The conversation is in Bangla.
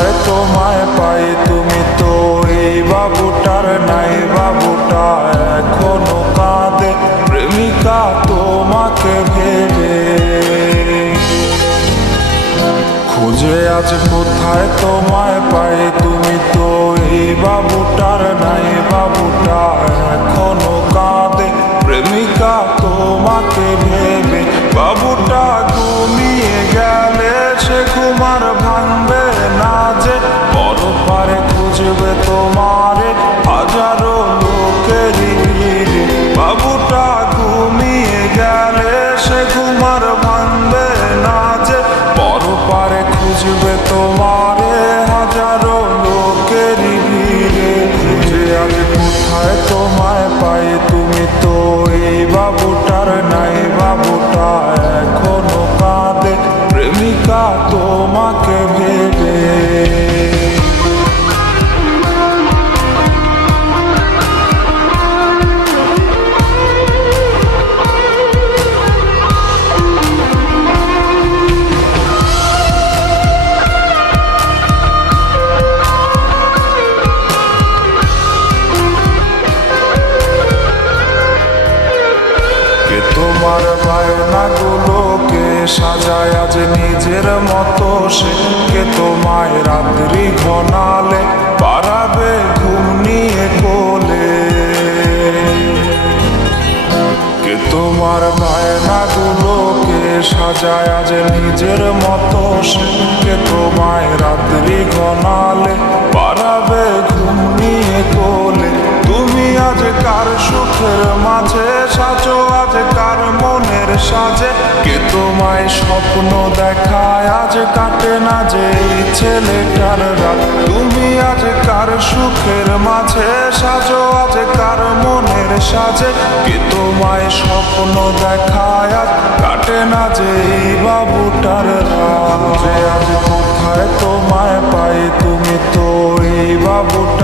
কোথায় তোমায় পাই, তুমি তো এই বাবুটার নাই। বাবুটা এখনো কাঁদে প্রেমিকা তোমাকে ভেবে। খুঁজে আজ কোথায় তোমায় পাই, তুমি তো এই বাবুটার নাই। বাবুটা এখনো কাঁদে প্রেমিকা তোমাকে ভেবে। বাবুটা ঘুমিয়ে গেলে সে ঘুমার ভাঙবে না যে, পরপারে খুঁজবে তোমারে হাজারো লোকেরই ভিড়ে। বাবুটা ঘুমিয়ে গেলে সে ঘুমার ভাঙবে না যে, পরপারে খুঁজবে তোমারে হাজারো লোকেরই ভিড়ে। খুঁজে আজ কোথায় তোমায় পাই, তুমি তো এই বাবুটার নাই। বাবুটা এখনো কাঁদে প্রেমিকা তোমাকে ভেবে। তোমার বায়নাগুলোকে সাজায় আজ নিজের মতো সে, কে তোমায় রাত্রি ঘনালে পারাবে ঘুম নিয়ে কোলে। কে তোমার বায়নাগুলোকে সাজায় আজ নিজের মতো সে, কে তোমায় রাত্রি ঘনালে পারাবে ঘুম নিয়ে কোলে। তুমি আজ কার সুখের মাঝে সাজো, আজ কার মনের সাজে, কে তোমায় স্বপ্ন দেখায় আজ কাটে না যে এই ছেলেটার রাত। তুমি আজ কার সুখের মাঝে সাজো, আজ কার মনের সাজে, কে তোমায় স্বপ্ন দেখায় আজ কাটে না যে এই বাবুটার রাত। আজ কোথায় তোমায় পাই, তুমি তো এই বাবুটা